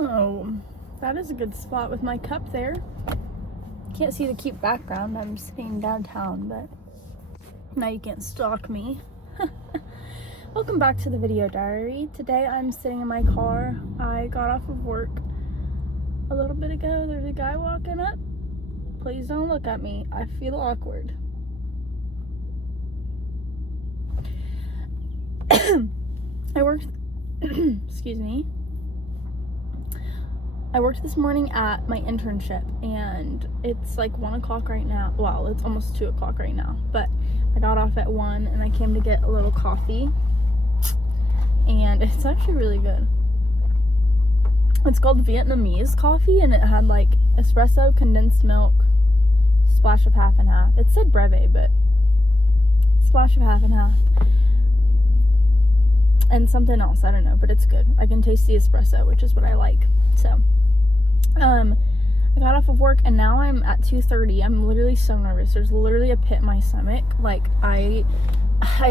Oh, that is a good spot with my cup there. Can't see the cute background. I'm sitting downtown, but now you can't stalk me. Welcome back to the video diary. Today I'm sitting in my car. I got off of work a little bit ago. There's a guy walking up. Please don't look at me. I feel awkward. I worked, excuse me. I worked this morning at my internship, and it's like 1 o'clock right now. Well, it's almost 2 o'clock right now, but I got off at 1 and I came to get a little coffee, and it's actually really good. It's called Vietnamese coffee, and it had like espresso, condensed milk, splash of half and half. It said breve, but splash of half and half. And something else, I don't know, but it's good. I can taste the espresso, which is what I like. So, I got off of work and now I'm at 2:30. I'm literally so nervous. There's literally a pit in my stomach. Like, I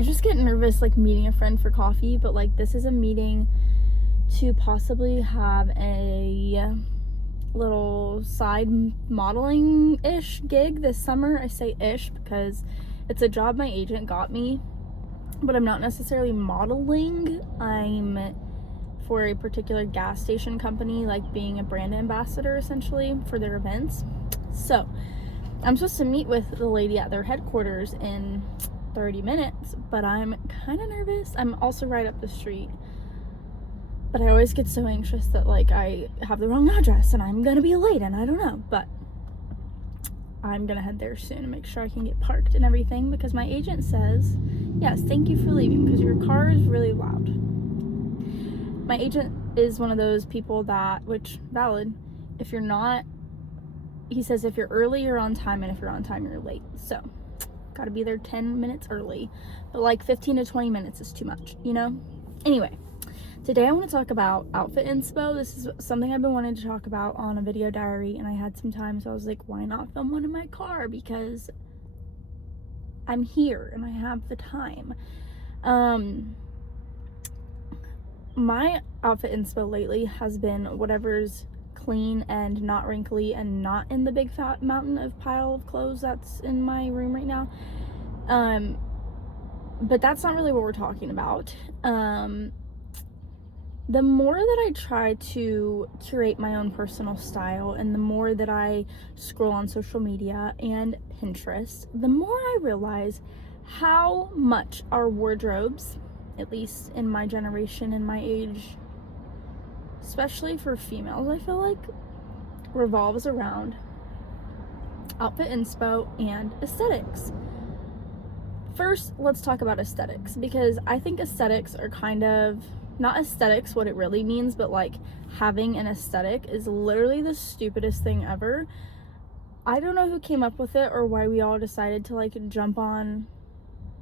just get nervous, like, meeting a friend for coffee, but, like, this is a meeting to possibly have a little side modeling-ish gig this summer. I say ish because it's a job my agent got me, but I'm not necessarily modeling. I'm for a particular gas station company, like being a brand ambassador essentially for their events. So I'm supposed to meet with the lady at their headquarters in 30 minutes, but I'm kind of nervous. I'm also right up the street, but I always get so anxious that like I have the wrong address and I'm gonna be late and I don't know, but I'm gonna head there soon and make sure I can get parked and everything, because my agent says, yes, thank you for leaving because your car is really loud. My agent is one of those people that, which valid, if you're not, he says if you're early, you're on time, and if you're on time, you're late. So, gotta be there 10 minutes early, but like 15 to 20 minutes is too much, you know? Anyway, today I want to talk about outfit inspo. This is something I've been wanting to talk about on a video diary, and I had some time, so I was like, why not film one in my car? Because I'm here and I have the time. My outfit inspo lately has been whatever's clean and not wrinkly and not in the big fat mountain of pile of clothes that's in my room right now. But that's not really what we're talking about. The more that I try to curate my own personal style, and the more that I scroll on social media and Pinterest, the more I realize how much our wardrobes, at least in my generation and my age, especially for females, I feel like revolves around outfit inspo and aesthetics. First, let's talk about aesthetics, because I think aesthetics are kind of, not aesthetics what it really means, but like having an aesthetic is literally the stupidest thing ever. I don't know who came up with it or why we all decided to like jump on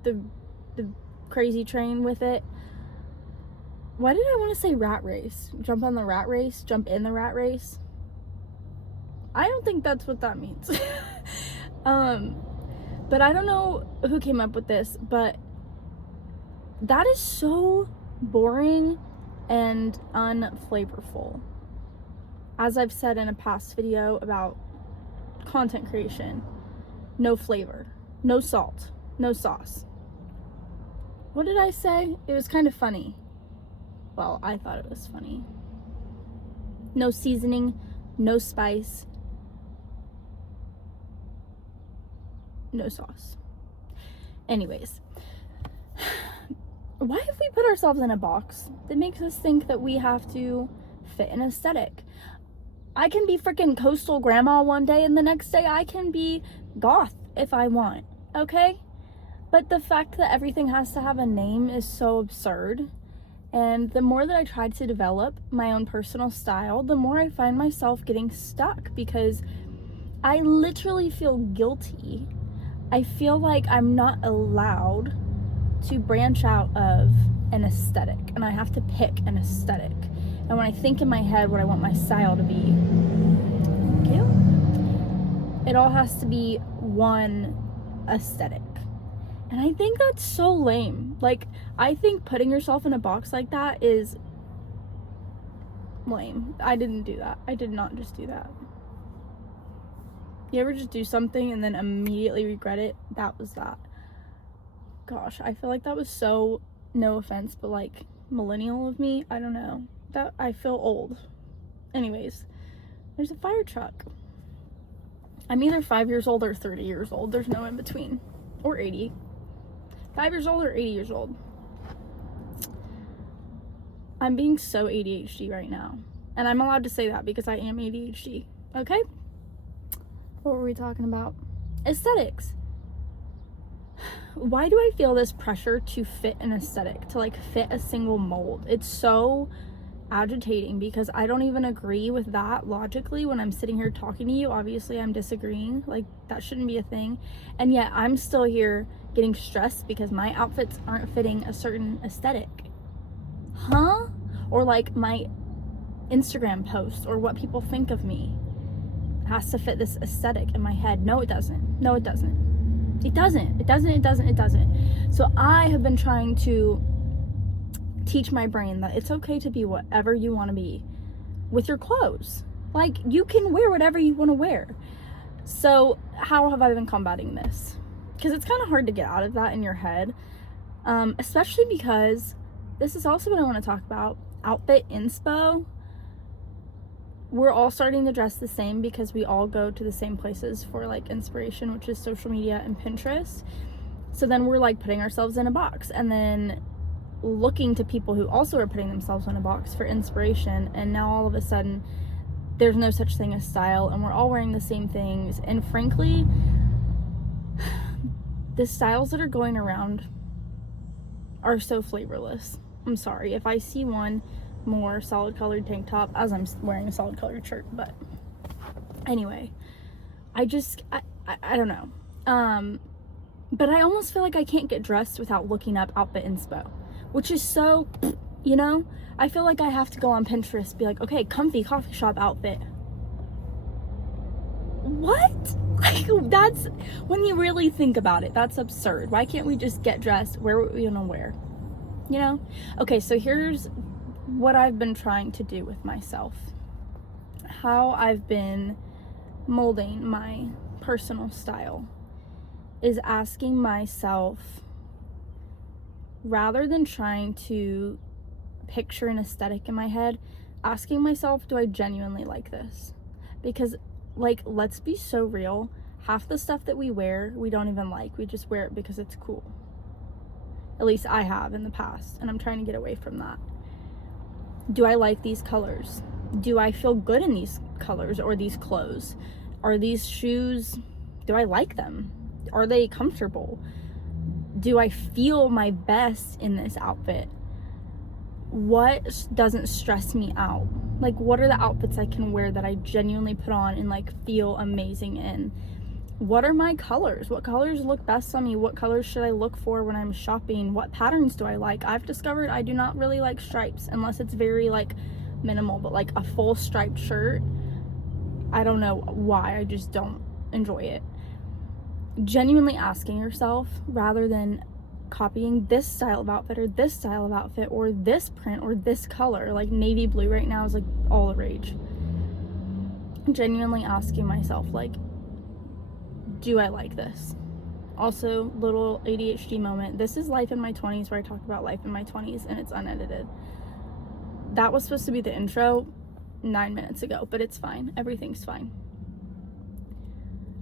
the crazy train with it. Why did I want to say rat race? Jump on the rat race? Jump in the rat race? I don't think that's what that means. But I don't know who came up with this, but that is so boring and unflavorful. As I've said in a past video about content creation, no flavor, no salt, no sauce. What did I say? It was kind of funny. Well, I thought it was funny. No seasoning, no spice, no sauce. Anyways, why have we put ourselves in a box that makes us think that we have to fit an aesthetic? I can be freaking coastal grandma one day, and the next day I can be goth if I want, okay? But the fact that everything has to have a name is so absurd. And the more that I try to develop my own personal style, the more I find myself getting stuck, because I literally feel guilty. I feel like I'm not allowed to branch out of an aesthetic, and I have to pick an aesthetic. And when I think in my head what I want my style to be, it all has to be one aesthetic. And I think that's so lame. Like, I think putting yourself in a box like that is lame. I didn't do that. I did not just do that. You ever just do something and then immediately regret it? That was that. Gosh, I feel like that was so, no offense, but like millennial of me. I don't know. That I feel old. Anyways, there's a fire truck. I'm either 5 years old or 30 years old. There's no in between. Or 80. 5 years old or 80 years old. I'm being so ADHD right now. And I'm allowed to say that because I am ADHD. Okay? What were we talking about? Aesthetics. Why do I feel this pressure to fit an aesthetic? To like fit a single mold? It's so agitating because I don't even agree with that logically when I'm sitting here talking to you. Obviously I'm disagreeing. Like, that shouldn't be a thing. And yet I'm still here getting stressed because my outfits aren't fitting a certain aesthetic. Huh? Or like my Instagram post or what people think of me has to fit this aesthetic in my head. No, it doesn't. No, it doesn't. It doesn't. It doesn't. It doesn't. It doesn't. So I have been trying to teach my brain that it's okay to be whatever you want to be with your clothes. Like, you can wear whatever you want to wear. So how have I been combating this? Because it's kind of hard to get out of that in your head, especially because this is also what I want to talk about. Outfit inspo. We're all starting to dress the same because we all go to the same places for like inspiration, which is social media and Pinterest. So then we're like putting ourselves in a box and then looking to people who also are putting themselves in a box for inspiration. And now all of a sudden there's no such thing as style and we're all wearing the same things. And frankly, the styles that are going around are so flavorless. I'm sorry if I see one more solid colored tank top as I'm wearing a solid colored shirt, but anyway, I don't know. But I almost feel like I can't get dressed without looking up outfit inspo, which is so, you know, I feel like I have to go on Pinterest, be like, okay, comfy coffee shop outfit. What? Like, that's, when you really think about it, that's absurd. Why can't we just get dressed, wear what we want to wear? You know? Okay, so here's what I've been trying to do with myself. How I've been molding my personal style is asking myself, rather than trying to picture an aesthetic in my head, asking myself, do I genuinely like this? Because, like, let's be so real, half the stuff that we wear we don't even like. We just wear it because it's cool. At least I have in the past, and I'm trying to get away from that. Do I like these colors? Do I feel good in these colors or these clothes? Are these shoes, do I like them? Are they comfortable? Do I feel my best in this outfit? What doesn't stress me out? Like, what are the outfits I can wear that I genuinely put on and like feel amazing in? What are my colors? What colors look best on me? What colors should I look for when I'm shopping? What patterns do I like? I've discovered I do not really like stripes unless it's very like minimal, but like a full striped shirt, I don't know why, I just don't enjoy it. Genuinely asking yourself, rather than copying this style of outfit or this style of outfit or this print or this color, like navy blue right now is like all the rage. Genuinely asking myself, like, do I like this? Also, little ADHD moment. This is Life in My 20s, where I talk about life in my 20s and it's unedited. That was supposed to be the intro 9 minutes ago, but it's fine. Everything's fine.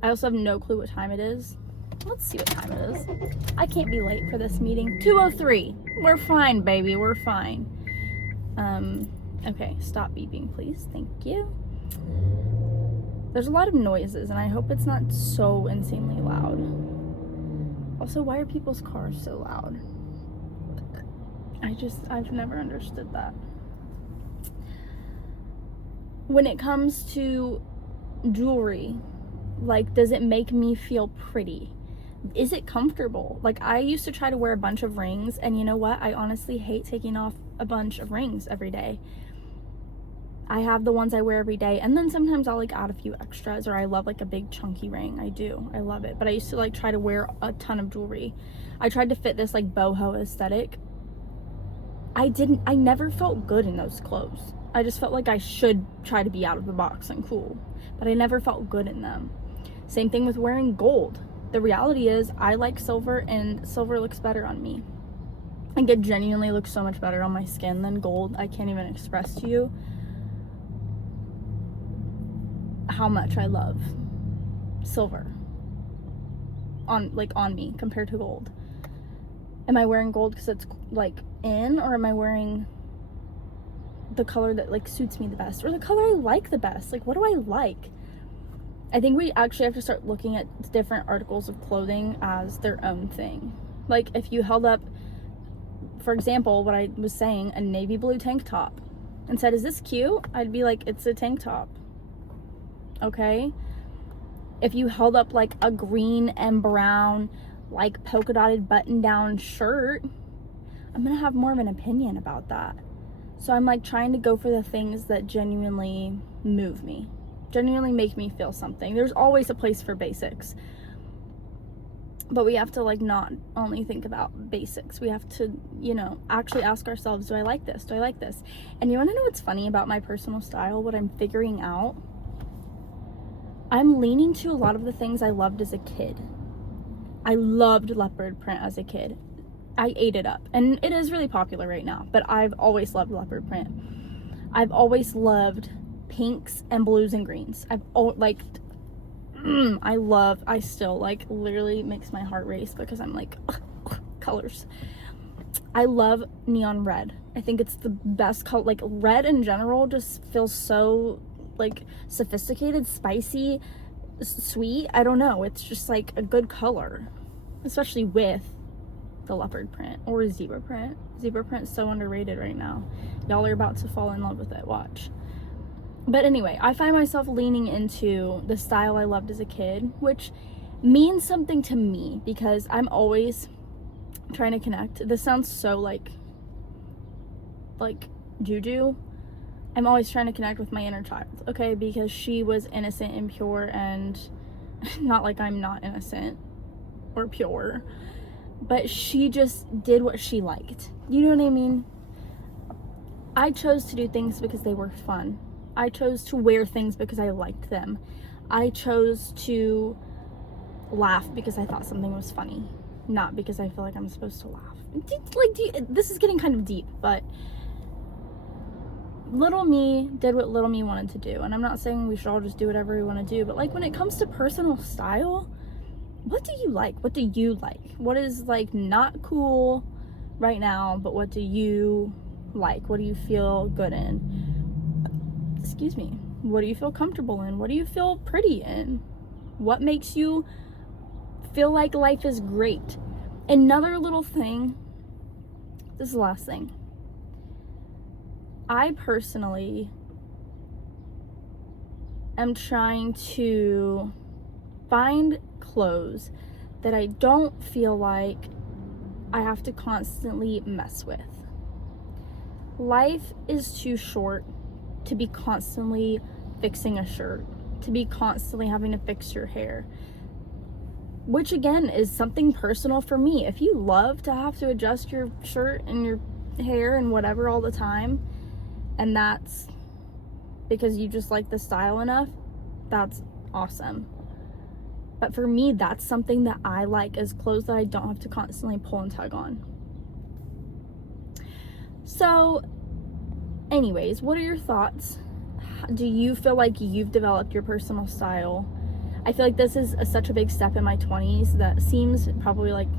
I also have no clue what time it is. Let's see what time it is. I can't be late for this meeting. 2:03. We're fine, baby. We're fine. Okay, stop beeping, please. Thank you. There's a lot of noises, and I hope it's not so insanely loud. Also, why are people's cars so loud? I've never understood that. When it comes to jewelry, like, does it make me feel pretty? Is it comfortable? Like, I used to try to wear a bunch of rings, and you know what? I honestly hate taking off a bunch of rings every day. I have the ones I wear every day, and then sometimes I'll like add a few extras, or I love like a big chunky ring. I do. I love it. But I used to like try to wear a ton of jewelry. I tried to fit this like boho aesthetic. I never felt good in those clothes. I just felt like I should try to be out of the box and cool, but I never felt good in them. Same thing with wearing gold. The reality is I like silver, and silver looks better on me. Like, it genuinely looks so much better on my skin than gold. I can't even express to you how much I love silver on me compared to gold. Am I wearing gold because it's like in, or am I wearing the color that like suits me the best, or the color I like the best? Like, what do I like? I think we actually have to start looking at different articles of clothing as their own thing. Like, if you held up, for example, what I was saying, a navy blue tank top, and said, is this cute? I'd be like, it's a tank top. Okay? If you held up like a green and brown, like polka dotted button down shirt, I'm gonna have more of an opinion about that. So I'm like trying to go for the things that genuinely move me, genuinely make me feel something. There's always a place for basics, but we have to like not only think about basics. We have to, you know, actually ask ourselves, do I like this? Do I like this? And you want to know what's funny about my personal style? What I'm figuring out? I'm leaning to a lot of the things I loved as a kid. I loved leopard print as a kid. I ate it up, and it is really popular right now, but I've always loved leopard print. I've always loved pinks and blues and greens. I still like, literally makes my heart race because I'm like, colors. I love neon red. I think it's the best color. Like, red in general just feels so like sophisticated, spicy, sweet. I don't know, it's just like a good color, especially with the leopard print or zebra print. Zebra print is so underrated right now. Y'all are about to fall in love with it, watch. But anyway, I find myself leaning into the style I loved as a kid, which means something to me because I'm always trying to connect. This sounds so like juju. I'm always trying to connect with my inner child, okay? Because she was innocent and pure, and not like I'm not innocent or pure, but she just did what she liked. You know what I mean? I chose to do things because they were fun. I chose to wear things because I liked them. I chose to laugh because I thought something was funny, not because I feel like I'm supposed to laugh. This is getting kind of deep, but little me did what little me wanted to do. And I'm not saying we should all just do whatever we want to do, but like when it comes to personal style, what do you like? What do you like? What is like not cool right now, but what do you like? What do you feel good in? Excuse me. What do you feel comfortable in? What do you feel pretty in? What makes you feel like life is great? Another little thing, this is the last thing. I personally am trying to find clothes that I don't feel like I have to constantly mess with. Life is too short to be constantly fixing a shirt, to be constantly having to fix your hair, which again is something personal for me. If you love to have to adjust your shirt and your hair and whatever all the time, and that's because you just like the style enough, that's awesome. But for me, that's something that I like, is clothes that I don't have to constantly pull and tug on. So anyways, what are your thoughts? Do you feel like you've developed your personal style? I feel like this is such a big step in my 20s that seems probably like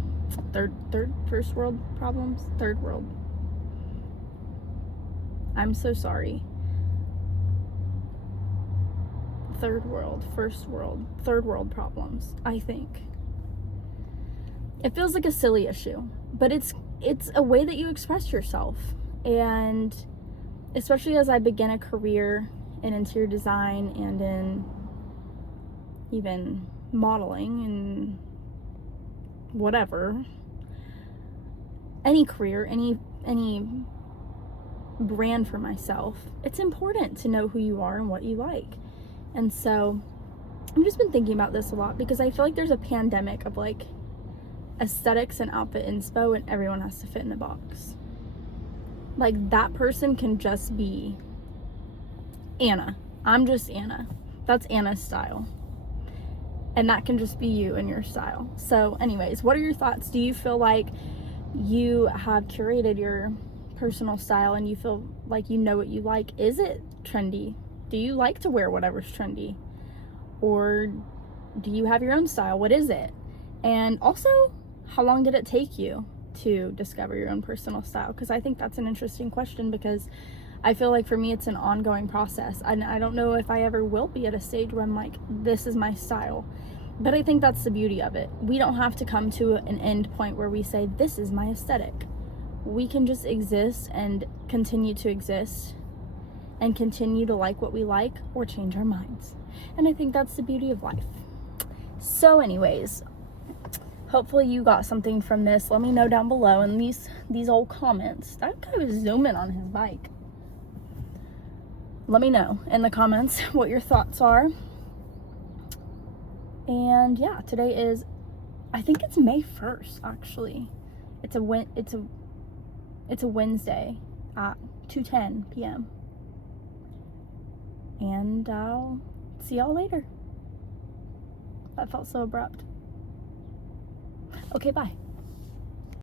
first world problems, third world. I'm so sorry. Third world, first world, third world problems, I think. It feels like a silly issue, but it's a way that you express yourself. And especially as I begin a career in interior design and in even modeling and whatever, any career, any brand for myself, it's important to know who you are and what you like. And so I've just been thinking about this a lot because I feel like there's a pandemic of like aesthetics and outfit inspo, and everyone has to fit in the box. Like, that person can just be Anna. I'm just Anna. That's Anna's style. And that can just be you and your style. So anyways, what are your thoughts? Do you feel like you have curated your personal style and you feel like you know what you like? Is it trendy? Do you like to wear whatever's trendy? Or do you have your own style? What is it? And also, how long did it take you to discover your own personal style? Because I think that's an interesting question, because I feel like for me it's an ongoing process. I don't know if I ever will be at a stage where I'm like, this is my style. But I think that's the beauty of it. We don't have to come to an end point where we say, this is my aesthetic. We can just exist and continue to exist and continue to like what we like or change our minds. And I think that's the beauty of life. So anyways, hopefully you got something from this. Let me know down below in these old comments. That guy was zooming on his bike. Let me know in the comments what your thoughts are. And yeah, today is, I think it's May 1st actually. It's a Wednesday at 2:10 p.m. And I'll see y'all later. That felt so abrupt. Okay, bye.